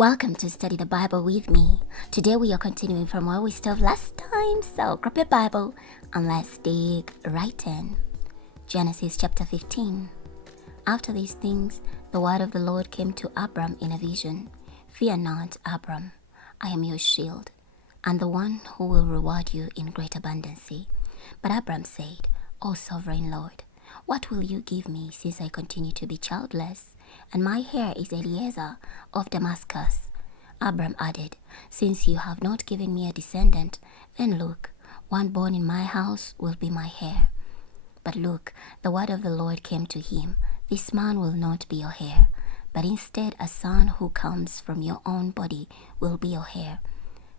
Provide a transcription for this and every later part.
Welcome to Study the Bible with me. Today we are continuing from where we stopped last time, so grab your Bible and let's dig right in. Genesis chapter 15. After these things, the word of the Lord came to Abram in a vision. Fear not, Abram, I am your shield, and the one who will reward you in great abundance. But Abram said, O sovereign Lord, what will you give me since I continue to be childless? And my heir is Eliezer of Damascus. Abram added, Since you have not given me a descendant, then look, one born in my house will be my heir. But look, the word of the Lord came to him, This man will not be your heir, but instead a son who comes from your own body will be your heir.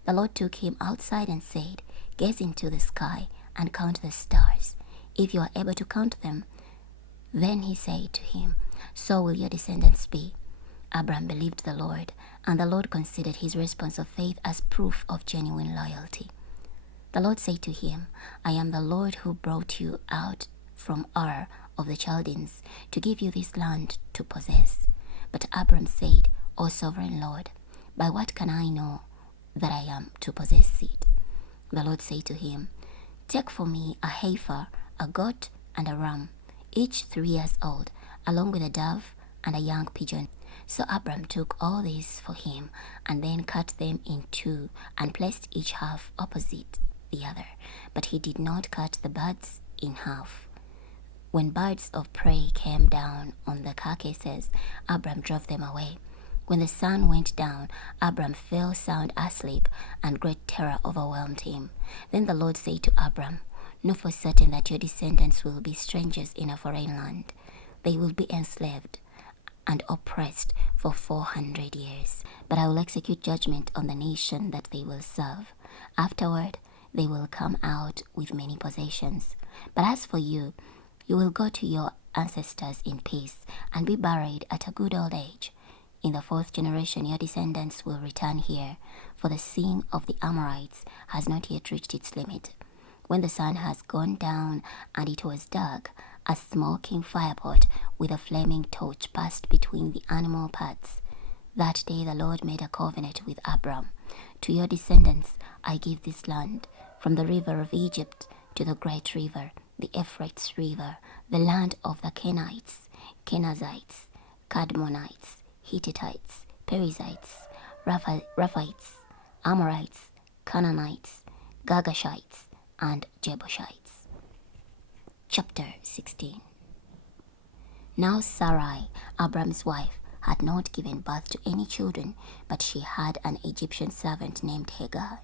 The Lord took him outside and said, Gaze into the sky and count the stars, if you are able to count them. Then he said to him, So will your descendants be. Abram believed the Lord, and the Lord considered his response of faith as proof of genuine loyalty. The Lord said to him, I am the Lord who brought you out from Ur of the Chaldeans to give you this land to possess. But Abram said, O sovereign Lord, by what can I know that I am to possess it? The Lord said to him, Take for me a heifer, a goat, and a ram, each 3 years old, along with a dove and a young pigeon. So Abram took all these for him, and then cut them in two, and placed each half opposite the other. But he did not cut the birds in half. When birds of prey came down on the carcasses, Abram drove them away. When the sun went down, Abram fell sound asleep, and great terror overwhelmed him. Then the Lord said to Abram, Know for certain that your descendants will be strangers in a foreign land. They will be enslaved and oppressed for 400 years. But I will execute judgment on the nation that they will serve. Afterward, they will come out with many possessions. But as for you, you will go to your ancestors in peace and be buried at a good old age. In the 4th generation, your descendants will return here, for the sin of the Amorites has not yet reached its limit. When the sun has gone down and it was dark, a smoking firepot with a flaming torch passed between the animal parts. That day the Lord made a covenant with Abram. To your descendants I give this land, from the river of Egypt to the great river, the Euphrates River, the land of the Kenites, Kenizzites, Kadmonites, Hittites, Perizzites, Rephaites, Amorites, Canaanites, Girgashites, and Jebusites. Chapter 16. Now Sarai, Abram's wife, had not given birth to any children, but she had an Egyptian servant named Hagar.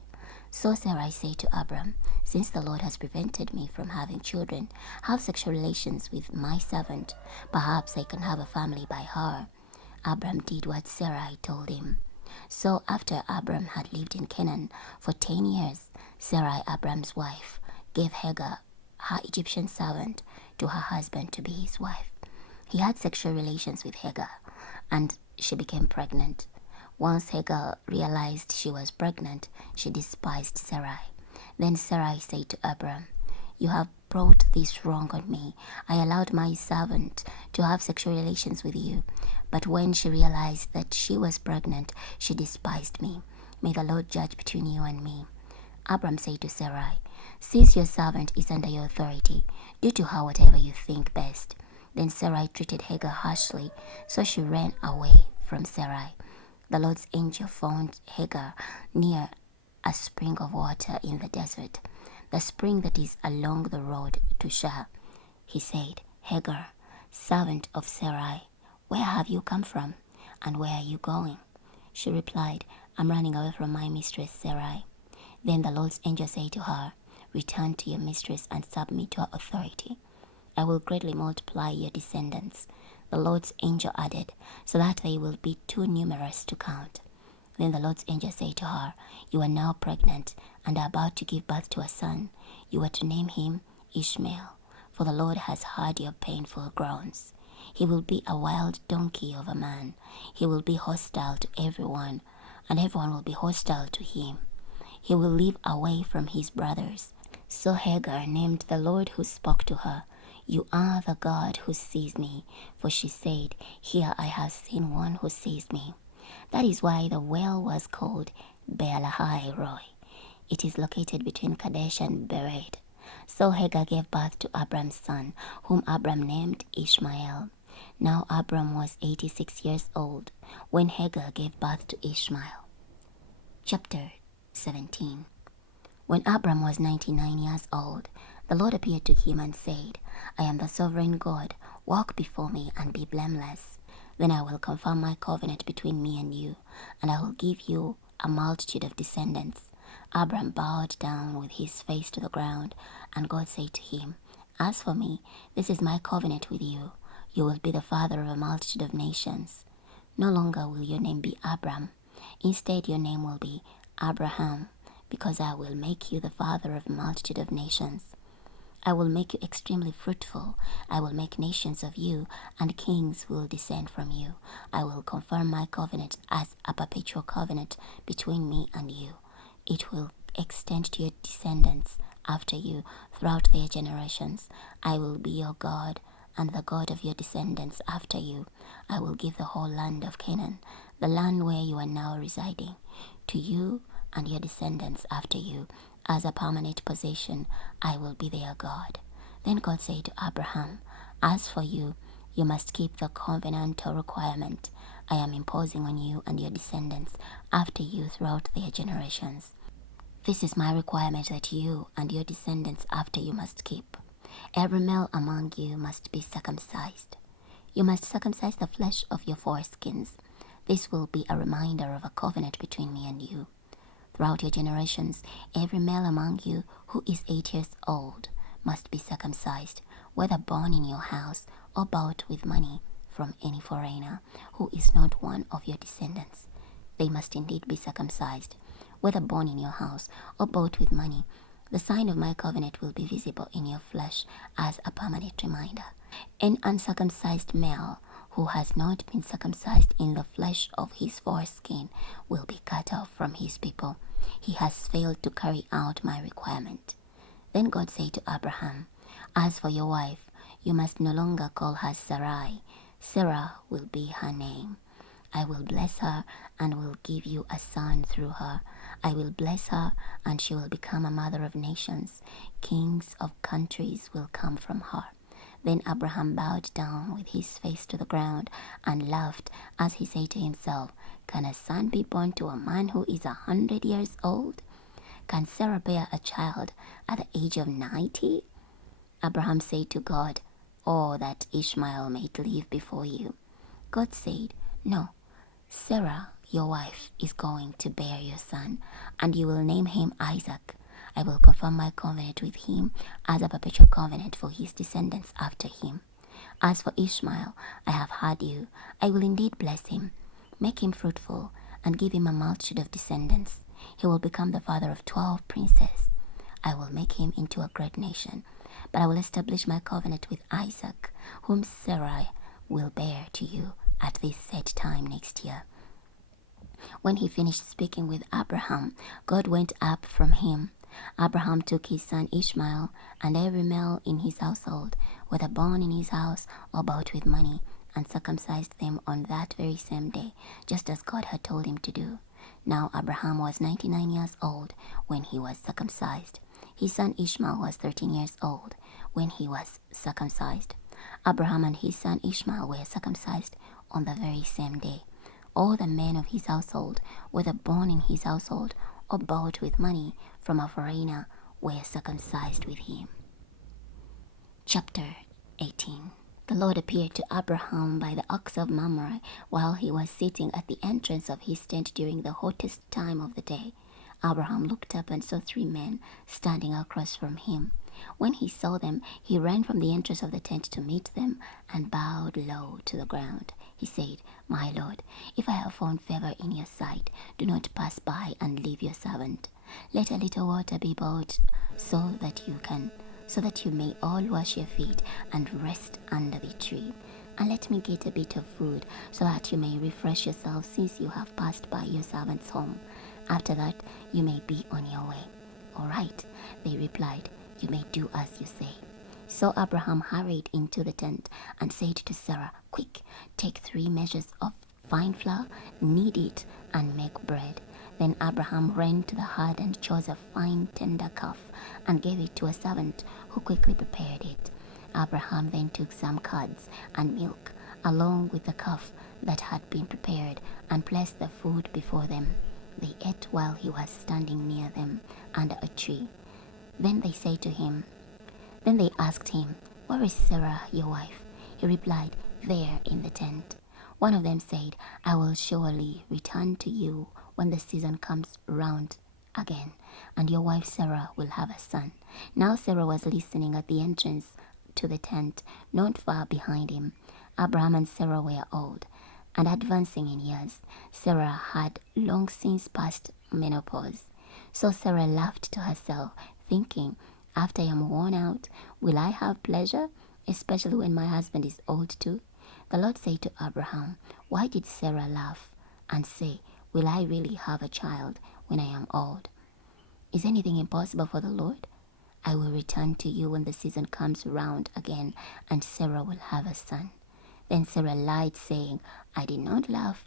So Sarai said to Abram, Since the Lord has prevented me from having children, have sexual relations with my servant. Perhaps I can have a family by her. Abram did what Sarai told him. So after Abram had lived in Canaan for 10 years, Sarai, Abram's wife, gave Hagar, her Egyptian servant, to her husband to be his wife. He had sexual relations with Hagar, and she became pregnant. Once Hagar realized she was pregnant, she despised Sarai. Then Sarai said to Abram, You have brought this wrong on me. I allowed my servant to have sexual relations with you. But when she realized that she was pregnant, she despised me. May the Lord judge between you and me. Abram said to Sarai, Since your servant is under your authority, do to her whatever you think best. Then Sarai treated Hagar harshly, so she ran away from Sarai. The Lord's angel found Hagar near a spring of water in the desert, the spring that is along the road to Shur. He said, Hagar, servant of Sarai, where have you come from, and where are you going? She replied, I'm running away from my mistress Sarai. Then the Lord's angel said to her, Return to your mistress and submit to her authority. I will greatly multiply your descendants. The Lord's angel added, so that they will be too numerous to count. Then the Lord's angel said to her, You are now pregnant and are about to give birth to a son. You are to name him Ishmael, for the Lord has heard your painful groans. He will be a wild donkey of a man. He will be hostile to everyone, and everyone will be hostile to him. He will live away from his brothers. So Hagar named the Lord who spoke to her, You are the God who sees me. For she said, Here I have seen one who sees me. That is why the well was called Beer-lahai-roi. It is located between Kadesh and Bered. So Hagar gave birth to Abram's son, whom Abram named Ishmael. Now Abram was 86 years old when Hagar gave birth to Ishmael. Chapter 17. When Abram was 99 years old, the Lord appeared to him and said, I am the sovereign God. Walk before me and be blameless. Then I will confirm my covenant between me and you, and I will give you a multitude of descendants. Abram bowed down with his face to the ground, and God said to him, As for me, this is my covenant with you. You will be the father of a multitude of nations. No longer will your name be Abram. Instead, your name will be Abraham, because I will make you the father of a multitude of nations. I will make you extremely fruitful. I will make nations of you, and kings will descend from you. I will confirm my covenant as a perpetual covenant between me and you. It will extend to your descendants after you throughout their generations. I will be your God, and the God of your descendants after you. I will give the whole land of Canaan, the land where you are now residing, to you and your descendants after you, as a permanent possession. I will be their God. Then God said to Abraham, As for you, you must keep the covenantal requirement I am imposing on you and your descendants after you throughout their generations. This is my requirement that you and your descendants after you must keep. Every male among you must be circumcised. You must circumcise the flesh of your foreskins. This will be a reminder of a covenant between me and you. Throughout your generations, every male among you who is 8 years old must be circumcised, whether born in your house or bought with money from any foreigner who is not one of your descendants. They must indeed be circumcised, whether born in your house or bought with money. The sign of my covenant will be visible in your flesh as a permanent reminder. An uncircumcised male who has not been circumcised in the flesh of his foreskin will be cut off from his people. He has failed to carry out my requirement. Then God said to Abraham, As for your wife, you must no longer call her Sarai. Sarah will be her name. I will bless her and will give you a son through her. I will bless her and she will become a mother of nations. Kings of countries will come from her. Then Abraham bowed down with his face to the ground and laughed as he said to himself, Can a son be born to a man who is 100 years old? Can Sarah bear a child at the age of 90? Abraham said to God, Oh, that Ishmael may live before you. God said, No, Sarah, your wife, is going to bear your son, and you will name him Isaac. I will confirm my covenant with him as a perpetual covenant for his descendants after him. As for Ishmael, I have heard you. I will indeed bless him, make him fruitful, and give him a multitude of descendants. He will become the father of 12 princes. I will make him into a great nation, but I will establish my covenant with Isaac, whom Sarai will bear to you at this set time next year. When he finished speaking with Abraham, God went up from him. Abraham took his son Ishmael and every male in his household, whether born in his house or bought with money, and circumcised them on that very same day, just as God had told him to do. Now Abraham was 99 years old when he was circumcised. His son Ishmael was 13 years old when he was circumcised. Abraham and his son Ishmael were circumcised on the very same day. All the men of his household, whether born in his household or bought with money from a foreigner, were circumcised with him. Chapter 18. The Lord appeared to Abraham by the oaks of Mamre while he was sitting at the entrance of his tent during the hottest time of the day. Abraham looked up and saw 3 men standing across from him. When he saw them, he ran from the entrance of the tent to meet them and bowed low to the ground. He said, My Lord, if I have found favor in your sight, do not pass by and leave your servant. Let a little water be brought so that you may all wash your feet and rest under the tree. And let me get a bit of food so that you may refresh yourself since you have passed by your servant's home. After that, you may be on your way. All right, they replied, you may do as you say. So Abraham hurried into the tent and said to Sarah, Quick, take 3 measures of fine flour, knead it, and make bread. Then Abraham ran to the hut and chose a fine tender calf and gave it to a servant who quickly prepared it. Abraham then took some curds and milk along with the calf that had been prepared and placed the food before them. They ate while he was standing near them under a tree. Then they asked him, "Where is Sarah, your wife?" He replied, "There in the tent." One of them said, "I will surely return to you when the season comes round again, and your wife Sarah will have a son." Now Sarah was listening at the entrance to the tent, not far behind him. Abraham and Sarah were old and advancing in years. Sarah had long since passed menopause. So Sarah laughed to herself, thinking, "After I am worn out, will I have pleasure, especially when my husband is old too?" The Lord said to Abraham, "Why did Sarah laugh and say, 'Will I really have a child when I am old?' Is anything impossible for the Lord? I will return to you when the season comes round again, and Sarah will have a son." Then Sarah lied, saying, "I did not laugh,"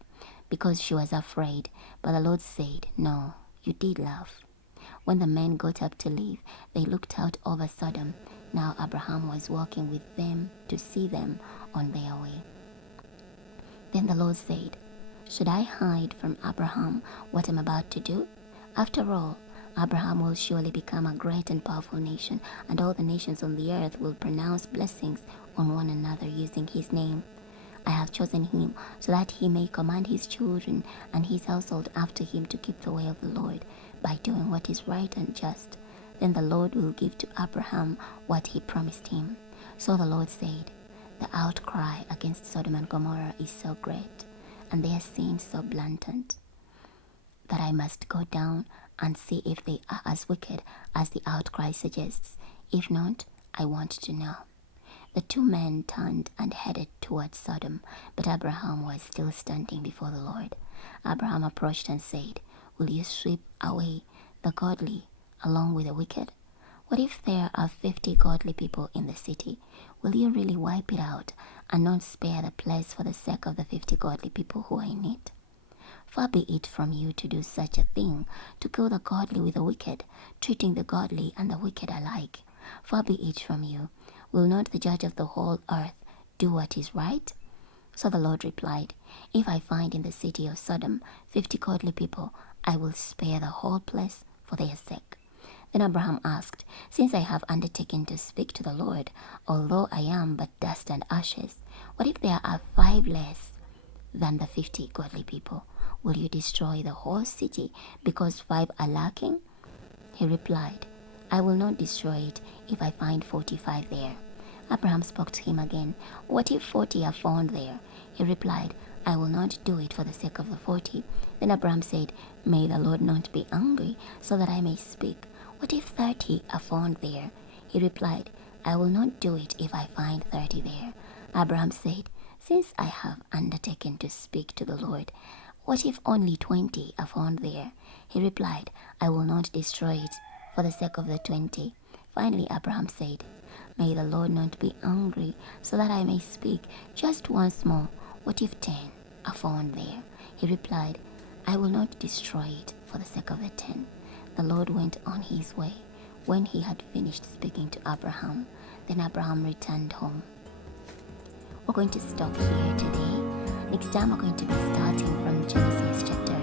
because she was afraid. But the Lord said, "No, you did laugh." When the men got up to leave, they looked out over Sodom. Now Abraham was walking with them to see them on their way. Then the Lord said, "Should I hide from Abraham what I'm about to do? After all, Abraham will surely become a great and powerful nation, and all the nations on the earth will pronounce blessings on one another using his name. I have chosen him so that he may command his children and his household after him to keep the way of the Lord by doing what is right and just. Then the Lord will give to Abraham what he promised him." So the Lord said, "The outcry against Sodom and Gomorrah is so great, and their sin so blatant, that I must go down and see if they are as wicked as the outcry suggests. If not, I want to know." The two men turned and headed towards Sodom, but Abraham was still standing before the Lord. Abraham approached and said, "Will you sweep away the godly along with the wicked? What if there are 50 godly people in the city? Will you really wipe it out and not spare the place for the sake of the 50 godly people who are in it? Far be it from you to do such a thing, to kill the godly with the wicked, treating the godly and the wicked alike. Far be it from you. Will not the judge of the whole earth do what is right?" So the Lord replied, "If I find in the city of Sodom 50 godly people, I will spare the whole place for their sake." Then Abraham asked, "Since I have undertaken to speak to the Lord, although I am but dust and ashes, what if there are 5 less than the 50 godly people? Will you destroy the whole city because 5 are lacking?" He replied, "I will not destroy it if I find 45 there." Abraham spoke to him again, "What if 40 are found there?" He replied, "I will not do it for the sake of the 40. Then Abraham said, "May the Lord not be angry, so that I may speak. What if 30 are found there?" He replied, "I will not do it if I find 30 there." Abraham said, "Since I have undertaken to speak to the Lord, what if only 20 are found there?" He replied, "I will not destroy it for the sake of the 20. Finally Abraham said, "May the Lord not be angry, so that I may speak just once more. What if 10 are found there?" He replied, "I will not destroy it for the sake of the 10. The Lord went on his way. When he had finished speaking to Abraham, then Abraham returned home. We're going to stop here today. Next time we're going to be starting from Genesis chapter